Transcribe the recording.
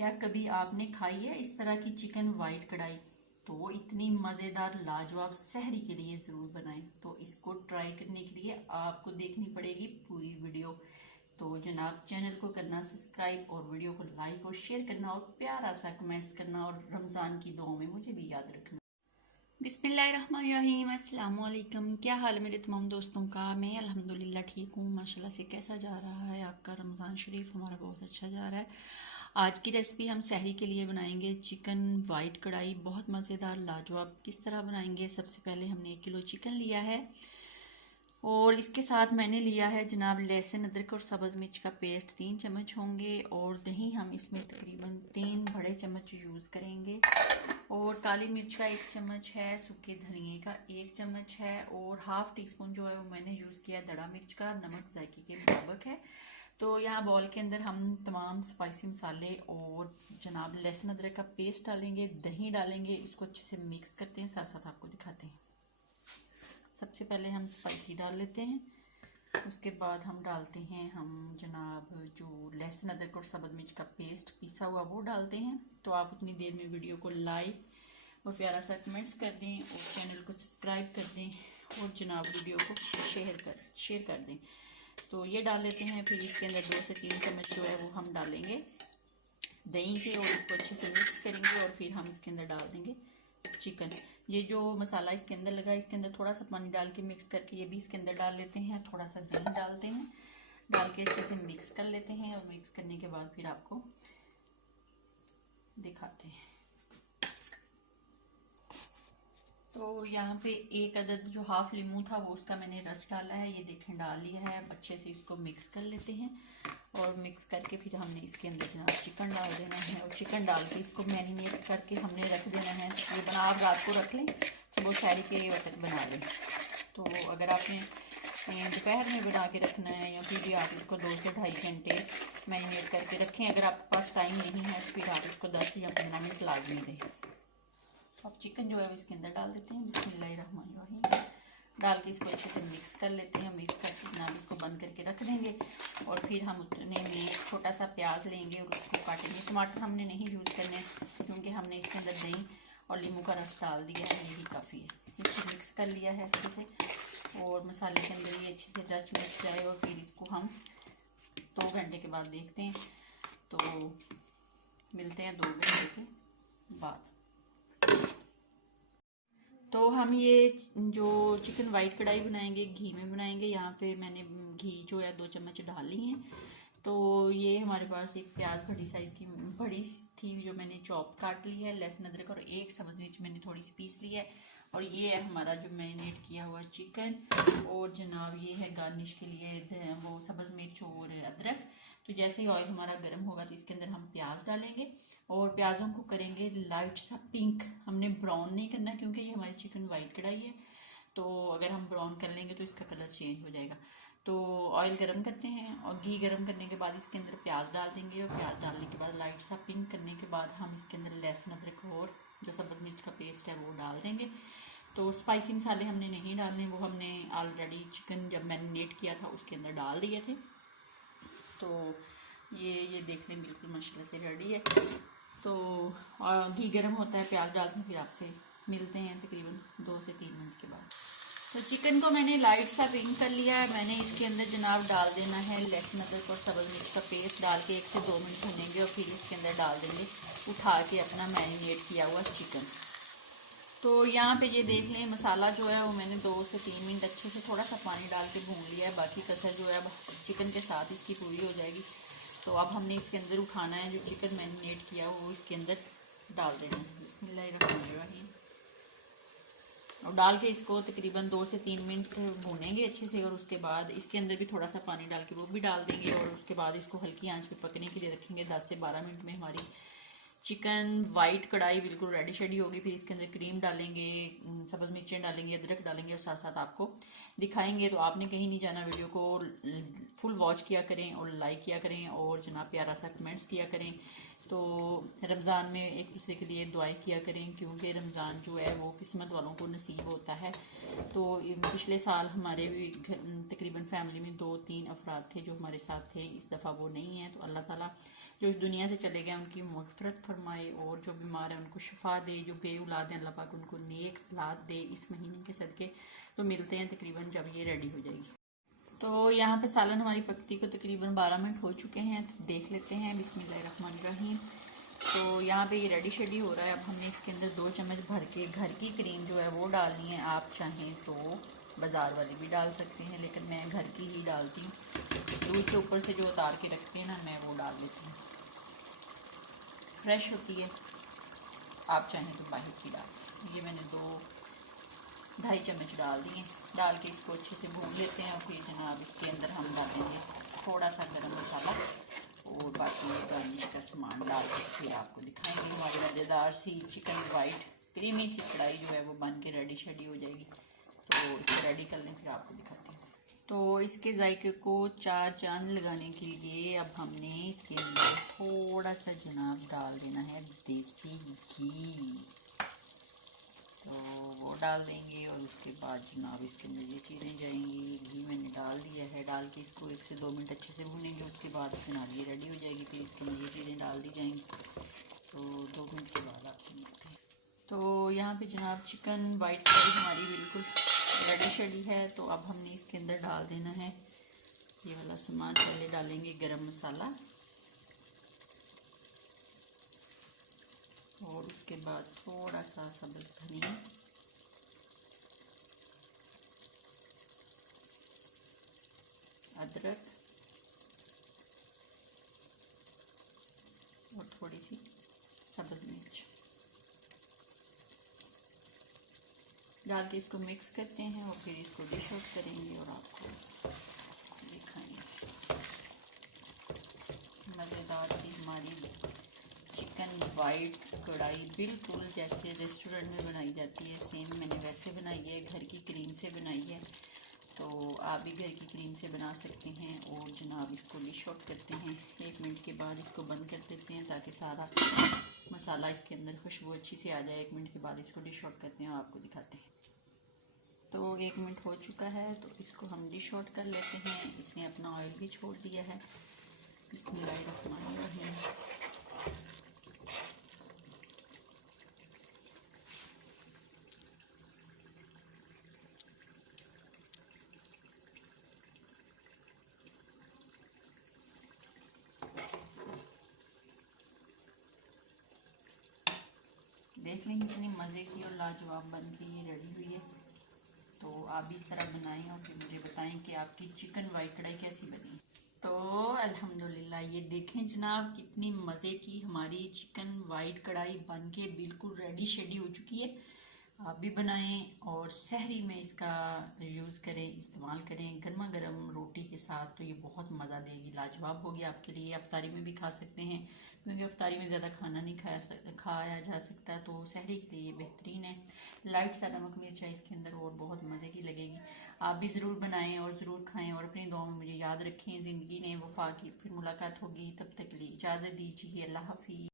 क्या कभी आपने खाई है इस तरह की चिकन वाइट कढ़ाई? तो वो इतनी मज़ेदार लाजवाब सहरी के लिए ज़रूर बनाएं। तो इसको ट्राई करने के लिए आपको देखनी पड़ेगी पूरी वीडियो। तो जनाब, चैनल को करना सब्सक्राइब और वीडियो को लाइक और शेयर करना और प्यारा सा कमेंट्स करना और रमज़ान की दुआओं में मुझे भी याद रखना। बिस्मिल्लाहिर्रहमानिर्रहीम, अस्सलाम वालेकुम। क्या हाल है मेरे तमाम दोस्तों का? मैं अल्हम्दुलिल्लाह ठीक हूँ माशाल्लाह से। कैसा जा रहा है आपका रमज़ान शरीफ? हमारा बहुत अच्छा जा रहा है। आज की रेसिपी हम सहरी के लिए बनाएंगे चिकन वाइट कढ़ाई, बहुत मज़ेदार लाजवाब। किस तरह बनाएंगे? सबसे पहले हमने 1 किलो चिकन लिया है और इसके साथ मैंने लिया है जनाब लहसुन अदरक और सब्ज़ मिर्च का पेस्ट 3 चम्मच होंगे और दही हम इसमें तकरीबन 3 बड़े चम्मच यूज़ करेंगे और काली मिर्च का 1 चम्मच है, सूखे धनिए का 1 चम्मच है और हाफ़ टी स्पून जो है वो मैंने यूज़ किया दड़ा मिर्च का। नमक जायके के मुताबिक है। तो यहाँ बॉल के अंदर हम तमाम स्पाइसी मसाले और जनाब लहसुन अदरक का पेस्ट डालेंगे, दही डालेंगे, इसको अच्छे से मिक्स करते हैं। साथ साथ आपको दिखाते हैं। सबसे पहले हम स्पाइसी डाल लेते हैं, उसके बाद हम डालते हैं जनाब जो लहसुन अदरक और सब्ज़ मिर्च का पेस्ट पिसा हुआ वो डालते हैं। तो आप उतनी देर में वीडियो को लाइक और प्यारा सा कमेंट्स कर दें और चैनल को सब्सक्राइब कर दें और जनाब वीडियो को शेयर कर दें। तो ये डाल लेते हैं। फिर इसके अंदर 2 से 3 चम्मच जो है वो हम डालेंगे दही के और इसको अच्छे से मिक्स करेंगे और फिर हम इसके अंदर डाल देंगे चिकन। ये जो मसाला इसके अंदर लगा, इसके अंदर थोड़ा सा पानी डाल के मिक्स करके ये भी इसके अंदर डाल लेते हैं। थोड़ा सा दही डालते हैं, डाल के अच्छे से मिक्स कर लेते हैं और मिक्स करने के बाद फिर आपको दिखाते हैं। तो यहाँ पे 1 अदद जो हाफ लीमू था वो उसका मैंने रस डाला है, ये देखें डाल लिया है। अच्छे से इसको मिक्स कर लेते हैं और मिक्स करके फिर हमने इसके अंदर जनाब चिकन डाल देना है और चिकन डाल के इसको मैरिनेट करके हमने रख देना है। ये बना आप रात को रख लें, सुबह सहरी के वक्त बना लें। तो अगर आपने दोपहर में बना के रखना है या फिर भी आप इसको 2 से 2.5 घंटे मैरिनेट करके रखें। अगर आपके पास टाइम नहीं है तो फिर आप इसको 10 या 15 मिनट लाजमी दें। अब चिकन जो है वो इसके अंदर डाल देते हैं। बिस्मिल्लाहिर्रहमानिर्रहीम डाल के इसको अच्छे से मिक्स कर लेते हैं। मिक्स करके जनाब इसको बंद करके रख देंगे और फिर हम उतने में एक छोटा सा प्याज लेंगे और उसको काटेंगे। टमाटर हमने नहीं यूज़ करने क्योंकि हमने इसके अंदर दही और नींबू का रस डाल दिया है, यही काफ़ी है। इसको मिक्स कर लिया है अच्छे से और मसाले के अंदर ये अच्छे से रच मिच जाए और फिर इसको हम 2 घंटे के बाद देखते हैं। तो मिलते हैं 2 घंटे के बाद। तो हम ये जो चिकन वाइट कढ़ाई बनाएंगे घी में बनाएंगे। यहाँ पे मैंने घी जो है 2 चम्मच डाल ली हैं। तो ये हमारे पास एक प्याज बड़ी साइज़ की बड़ी थी जो मैंने चॉप काट ली है, लहसुन अदरक और 1 सब्ज़ मिर्च मैंने थोड़ी सी पीस ली है और ये है हमारा जो मैरिनेट किया हुआ चिकन और जनाब ये है गार्निश के लिए वो सब्ज़ मिर्च और अदरक। तो जैसे ही ऑयल हमारा गर्म होगा तो इसके अंदर हम प्याज डालेंगे और प्याज़ों को करेंगे लाइट सा पिंक। हमने ब्राउन नहीं करना क्योंकि ये हमारी चिकन वाइट कढ़ाई है, तो अगर हम ब्राउन कर लेंगे तो इसका कलर चेंज हो जाएगा। तो ऑयल गरम करते हैं और घी गरम करने के बाद इसके अंदर प्याज डाल देंगे और प्याज डालने के बाद लाइट सा पिंक करने के बाद हम इसके अंदर लहसुन अदरक और जो सब्ज़ मिर्च का पेस्ट है वो डाल देंगे। तो स्पाइसी मसाले हमने नहीं डालने, वो हमने ऑलरेडी चिकन जब मैरिनेट किया था उसके अंदर डाल दिए थे। तो ये देखने बिल्कुल माशाल्लाह से रेडी है। तो घी गर्म होता है, प्याज डालते हैं, फिर आपसे मिलते हैं तकरीबन 2 से 3 मिनट के बाद। तो चिकन को मैंने लाइट सा पिंक कर लिया है। मैंने इसके अंदर जनाब डाल देना है लहसुन अदरक और सब्ज़ मिर्च का पेस्ट डाल के 1 से 2 मिनट भूनेंगे और फिर इसके अंदर डाल देंगे उठा के अपना मैरिनेट किया हुआ चिकन। तो यहाँ पे ये देख लें मसाला जो है वो मैंने 2 से 3 मिनट अच्छे से थोड़ा सा पानी डाल के भून लिया है। बाकी कसर जो है चिकन के साथ इसकी पूरी हो जाएगी। तो अब हमने इसके अंदर उठाना है जो चिकन मैरिनेट किया वो इसके अंदर डाल देना है। बिस्मिल्लाहिर्रहमानिर्रहीम और डाल के इसको तकरीबन 2 से 3 मिनट भूनेंगे अच्छे से और उसके बाद इसके अंदर भी थोड़ा सा पानी डाल के वो भी डाल देंगे और उसके बाद इसको हल्की आंच पे पकने के लिए रखेंगे। 10 से 12 मिनट में हमारी चिकन वाइट कढ़ाई बिल्कुल रेडी शेडी होगी। फिर इसके अंदर क्रीम डालेंगे, सब्ज़ मिर्चें डालेंगे, अदरक डालेंगे और साथ साथ आपको दिखाएंगे। तो आपने कहीं नहीं जाना, वीडियो को फुल वॉच किया करें और लाइक किया करें और जनाब प्यारा सा कमेंट्स किया करें। तो रमज़ान में एक दूसरे के लिए दुआएं किया करें क्योंकि रमज़ान जो है वो किस्मत वालों को नसीब होता है। तो पिछले साल हमारे भी तकरीबन फैमिली में 2-3 अफराद थे जो हमारे साथ थे, इस दफ़ा वो नहीं है। तो अल्लाह ताला जो इस दुनिया से चले गए उनकी मग़फ़िरत फरमाए, और जो बीमार है उनको शिफा दे, जो बे औलाद हैं अल्लाह पाक उनको नेक औलाद दे इस महीने के सदके। तो मिलते हैं तकरीबन जब ये रेडी हो जाएगी। तो यहाँ पे सालन हमारी पकती को तकरीबन 12 मिनट हो चुके हैं, तो देख लेते हैं। बिस्मिल्लाहिर्रहमानिर्रहीम। तो यहाँ पे ये रेडी शेडी हो रहा है। अब हमने इसके अंदर 2 चम्मच भर के घर की क्रीम जो है वो डालनी है। आप चाहें तो बाज़ार वाली भी डाल सकते हैं, लेकिन मैं घर की ही डालती हूँ। दूध के ऊपर से जो उतार के रखते हैं ना, मैं वो डाल देती हूँ, फ्रेश होती है। आप चाहें तो बाहर की डाल। ये मैंने 2-2.5 चम्मच डाल दिए। डाल के इसको अच्छे से भून लेते हैं, और फिर जनाब इसके अंदर हम डालेंगे थोड़ा सा गरम मसाला और बाकी ये गार्निश का सामान डाल के फिर आपको दिखाएंगे। हमारी मज़ेदार सी चिकन वाइट क्रीमी सी कढ़ाई जो है वो बन के रेडी शेडी हो जाएगी। तो इसको रेडी कर लें, फिर आपको दिखाते हैं। तो इसके जायके को 4 चांद लगाने के लिए अब हमने इसके अंदर थोड़ा सा जनाब डाल देना है देसी घी। तो वो डाल देंगे, और उसके बाद जनाब इसके अंदर ये चीज़ें जाएंगी। घी मैंने डाल दिया है। डाल के इसको 1 से 2 मिनट अच्छे से भूनेंगे। उसके बाद जनाब ये रेडी हो जाएगी। फिर इसके अंदर ये चीज़ें डाल दी जाएंगी। तो 2 मिनट के बाद आपसे मिलते हैं। तो यहाँ पे जनाब चिकन वाइट कढ़ाई हमारी बिल्कुल रेडी शेडी है। तो अब हमने इसके अंदर डाल देना है ये वाला सामान। पहले डालेंगे गरम मसाला, और उसके बाद थोड़ा सा सब्ज़ धनिया, अदरक और थोड़ी सी सब्ज़ मिर्च डाल के इसको मिक्स करते हैं, और फिर इसको डिश आउट करेंगे और आपको दिखाएंगे। मज़ेदार सी हमारी चिकन वाइट कढ़ाई बिल्कुल जैसे रेस्टोरेंट में बनाई जाती है, सेम मैंने वैसे बनाई है। घर की क्रीम से बनाई है। तो आप भी घर की क्रीम से बना सकते हैं। और जनाब इसको डिश आउट करते हैं। 1 मिनट के बाद इसको बंद कर देते हैं, ताकि सारा मसाला इसके अंदर खुशबू अच्छी से आ जाए। 1 मिनट के बाद इसको डिश आउट करते हैं और आपको दिखाते हैं। तो 1 मिनट हो चुका है, तो इसको हम डिश आउट कर लेते हैं। इसने अपना ऑयल भी छोड़ दिया है। बिस्मिल्लाहिर्रहमानिर्रहीम। देख लें कितनी मज़े की और लाजवाब बन के ये रेडी हुई है। तो आप भी इस तरह बनाएं और फिर मुझे बताएं कि आपकी चिकन वाइट कढ़ाई कैसी बनी। तो अल्हम्दुलिल्लाह ये देखें जनाब कितनी मज़े की हमारी चिकन वाइट कढ़ाई बन के बिल्कुल रेडी शेडी हो चुकी है। आप भी बनाएं और सहरी में इसका यूज़ करें, इस्तेमाल करें गर्मा गर्म रोटी के साथ। तो ये बहुत मज़ा देगी, लाजवाब होगी आपके लिए। अफ्तारी में भी खा सकते हैं, क्योंकि अफ्तारी में ज़्यादा खाना नहीं खाया जा सकता। तो सहरी के लिए ये बेहतरीन है। लाइट सा नमक मिर्च है इसके अंदर और बहुत मज़े की लगेगी। आप भी ज़रूर बनाएं और ज़रूर खाएं, और अपनी दुआ में मुझे याद रखें। ज़िंदगी ने वफा की। फिर मुलाकात होगी, तब तक के लिए इजाज़त दीजिए। अल्लाह हाफ़िज़।